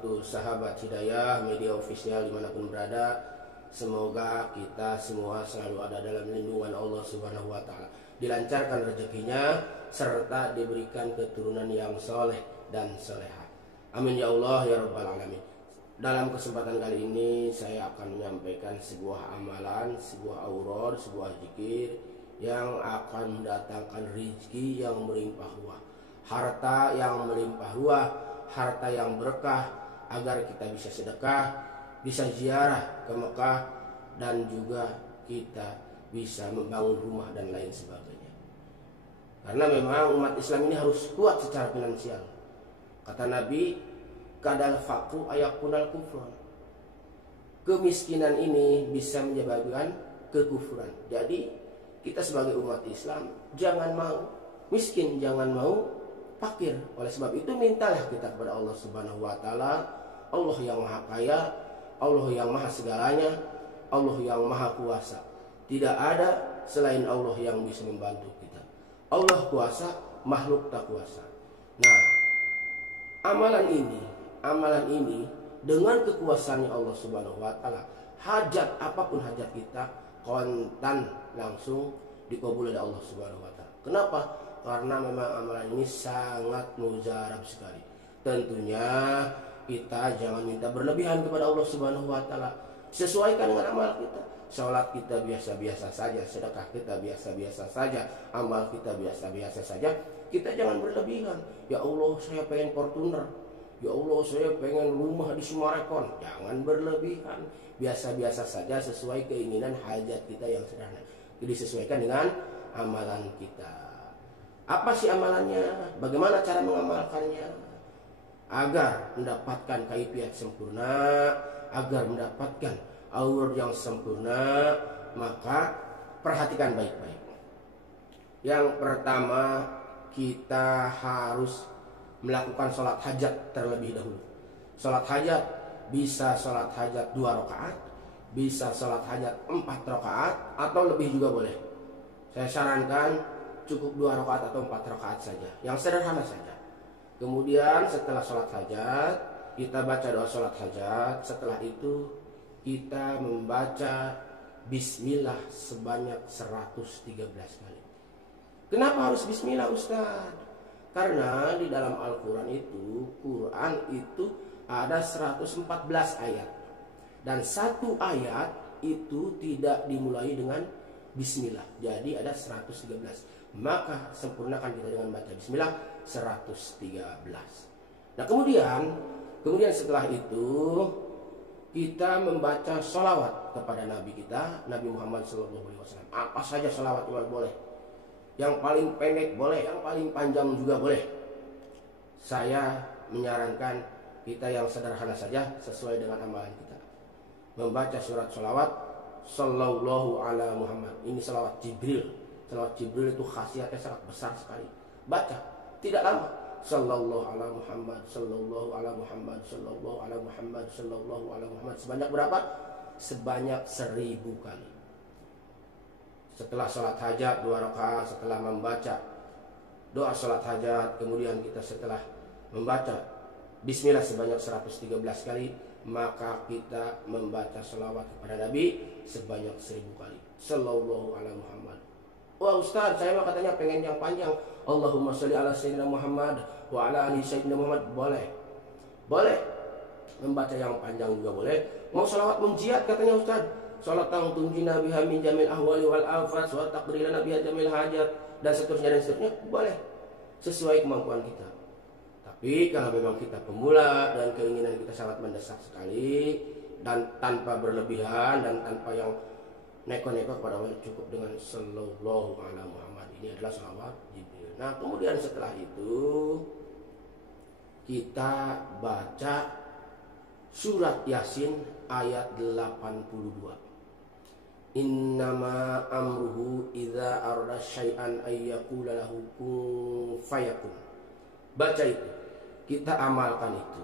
untuk sahabat Hidayah Media Official dimanapun berada. Semoga kita semua selalu ada dalam lindungan Allah Subhanahu wa Ta'ala, dilancarkan rezekinya serta diberikan keturunan yang soleh dan soleha. Amin ya Allah ya Rabbal Alamin. Dalam kesempatan kali ini saya akan menyampaikan sebuah amalan, sebuah auror, sebuah zikir yang akan mendatangkan rezeki yang melimpah ruah, harta yang melimpah ruah, harta yang berkah, agar kita bisa sedekah, bisa ziarah ke Mekah, dan juga kita bisa membangun rumah dan lain sebagainya. Karena memang umat Islam ini harus kuat secara finansial. Kata Nabi, kadal faqru ayakunal kufran. Kemiskinan ini bisa menyebabkan kekufuran. Jadi kita sebagai umat Islam jangan mau miskin, jangan mau fakir. Oleh sebab itu mintalah kita kepada Allah Subhanahu wa Ta'ala, Allah yang Maha Kaya, Allah yang Maha segalanya, Allah yang Maha Kuasa. Tidak ada selain Allah yang bisa membantu kita. Allah kuasa, makhluk tak kuasa. Nah, amalan ini dengan kekuasaannya Allah Subhanahu wa Ta'ala, hajat apapun hajat kita kontan langsung dikabul oleh Allah Subhanahu wa Ta'ala. Kenapa? Karena memang amalan ini sangat mujarab sekali. Tentunya kita jangan minta berlebihan kepada Allah Subhanahu wa Ta'ala. Sesuaikan dengan amal kita. Salat kita biasa-biasa saja, sedekah kita biasa-biasa saja, amal kita biasa-biasa saja. Kita jangan berlebihan. Ya Allah, saya pengen Fortuner. Ya Allah, saya pengen rumah di Sumarekon. Jangan berlebihan. Biasa-biasa saja sesuai keinginan hajat kita yang sederhana. Jadi sesuaikan dengan amalan kita. Apa sih amalannya? Bagaimana cara mengamalkannya? Agar mendapatkan kaifiat sempurna, agar mendapatkan aur yang sempurna, maka perhatikan baik-baik. Yang pertama, kita harus melakukan sholat hajat terlebih dahulu. Sholat hajat bisa sholat hajat 2 rakaat, bisa sholat hajat 4 rakaat, atau lebih juga boleh. Saya sarankan cukup 2 rakaat atau 4 rakaat saja, yang sederhana saja. Kemudian setelah sholat hajat, kita baca doa sholat hajat. Setelah itu kita membaca Bismillah sebanyak 113 kali. Kenapa harus Bismillah, Ustaz? Karena di dalam Al-Quran itu ada 114 ayat. Dan satu ayat itu tidak dimulai dengan Bismillah. Jadi ada 113. Maka sempurnakan kita dengan baca Bismillah 113. Nah kemudian setelah itu kita membaca sholawat kepada Nabi kita, Nabi Muhammad SAW. Apa saja sholawat boleh. Yang paling pendek boleh, yang paling panjang juga boleh. Saya menyarankan kita yang sederhana saja sesuai dengan amalan kita. Membaca surat sholawat Sallallahu ala Muhammad. Ini sholawat Jibril. Sholawat Jibril itu khasiatnya sangat besar sekali. Baca, tidak lama. Sallallahu ala Muhammad, Sallallahu ala Muhammad, Sallallahu ala Muhammad, Sallallahu ala Muhammad. Sebanyak berapa? Sebanyak 1000 kali. Setelah sholat hajat 2 rakaat, setelah membaca doa sholat hajat, kemudian kita setelah membaca Bismillah sebanyak 113 kali, maka kita membaca sholawat kepada Nabi sebanyak 1000 kali. Sallallahu ala Muhammad. Wah Ustaz, saya mah katanya pengen yang panjang. Allahumma sholli ala sayyidina Muhammad wa ala ali sayyidina Muhammad. Boleh membaca yang panjang juga boleh. Mau sholawat munjiat katanya Ustaz, sholat tang tunjina biha min jamil ahwali wal afat wa taqrilana biha jamil hajat, dan seterusnya, boleh sesuai kemampuan kita. Tapi kalau memang kita pemula dan keinginan kita sangat mendesak sekali, dan tanpa berlebihan dan tanpa yang neko-neko kepada Allah, cukup dengan Sallallahu ala Muhammad. Ini adalah sholawat Jibril. Nah kemudian setelah itu kita baca surat Yasin ayat 82. Innama amruhu idza arada syai'an ayyaqula lahu kun fayakun. Baca itu, kita amalkan itu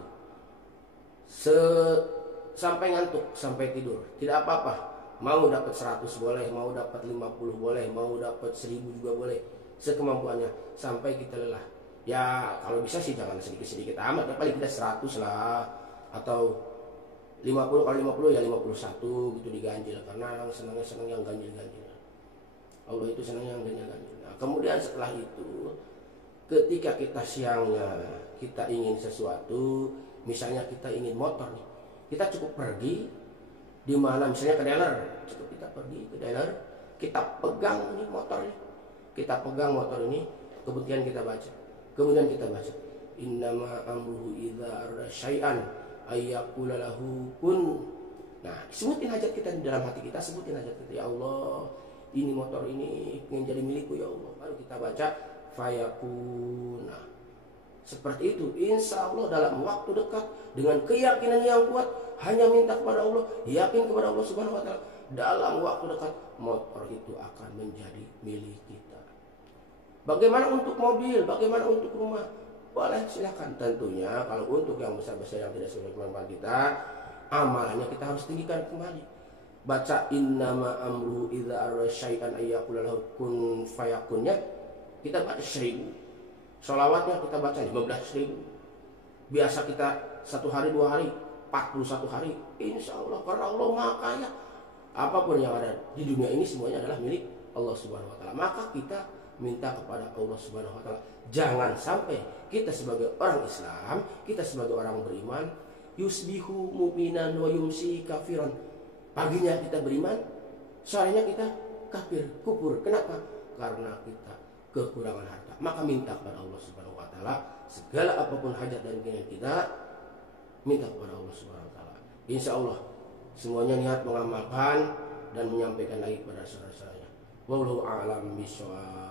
sampai ngantuk, sampai tidur, tidak apa-apa. Mau dapat 100 boleh, mau dapat 50 boleh, mau dapat 1000 juga boleh, sekemampuannya sampai kita lelah. Ya kalau bisa sih jangan sedikit-sedikit amat, ya paling tidak 100 lah. atau 50 kali 50 ya 51 gitu diganjil, karena orang senang yang ganjil-ganjil. Allah itu senang yang ganjil-ganjil. Nah, kemudian setelah itu ketika kita siangnya kita ingin sesuatu, misalnya kita ingin motor nih, kita cukup pergi di mana misalnya ke dealer, cukup kita pergi ke dealer, kita pegang ini motor nih, kita pegang motor ini, kemudian kita baca innama amruhu idza arada syai'an ayyaqula lahu kun. Nah, sebutin hajat kita di dalam hati kita, sebutin hajat kita, ya Allah, ini motor ini ingin jadi milikku ya Allah. Baru kita baca fayakun. Nah, seperti itu, insya Allah dalam waktu dekat dengan keyakinan yang kuat, hanya minta kepada Allah, yakin kepada Allah Subhanahu wa taala, dalam waktu dekat motor itu akan menjadi milik kita. Bagaimana untuk mobil, bagaimana untuk rumah? Boleh, silakan. Tentunya kalau untuk yang besar-besar yang tidak sesuai kemampuan kita, amalannya kita harus tinggikan kembali. Baca innama amruhu idza arada syai'an ayyaqula lahu kun fayakunnya, kita baca 1000. Sholawatnya kita baca 15.000. Biasa kita 1 hari 2 hari 41 hari, insya Allah, karena Allah Maha Kaya. Apapun yang ada di dunia ini semuanya adalah milik Allah Subhanahu wa taala. Maka kita minta kepada Allah Subhanahu wa taala, jangan sampai kita sebagai orang Islam, kita sebagai orang beriman, yusbihu mu'minan wa yumsi kafiran. Paginya kita beriman, sorenya kita kafir, kufur. Kenapa? Karena kita kekurangan harta. Maka minta kepada Allah Subhanahu wa taala, segala apapun hajat dan keinginan kita, minta kepada Allah Subhanahu wa taala. Insya Allah semuanya niat mengamalkan dan menyampaikan lagi kepada saudara-saudaranya. Wallahu a'lam bishawab.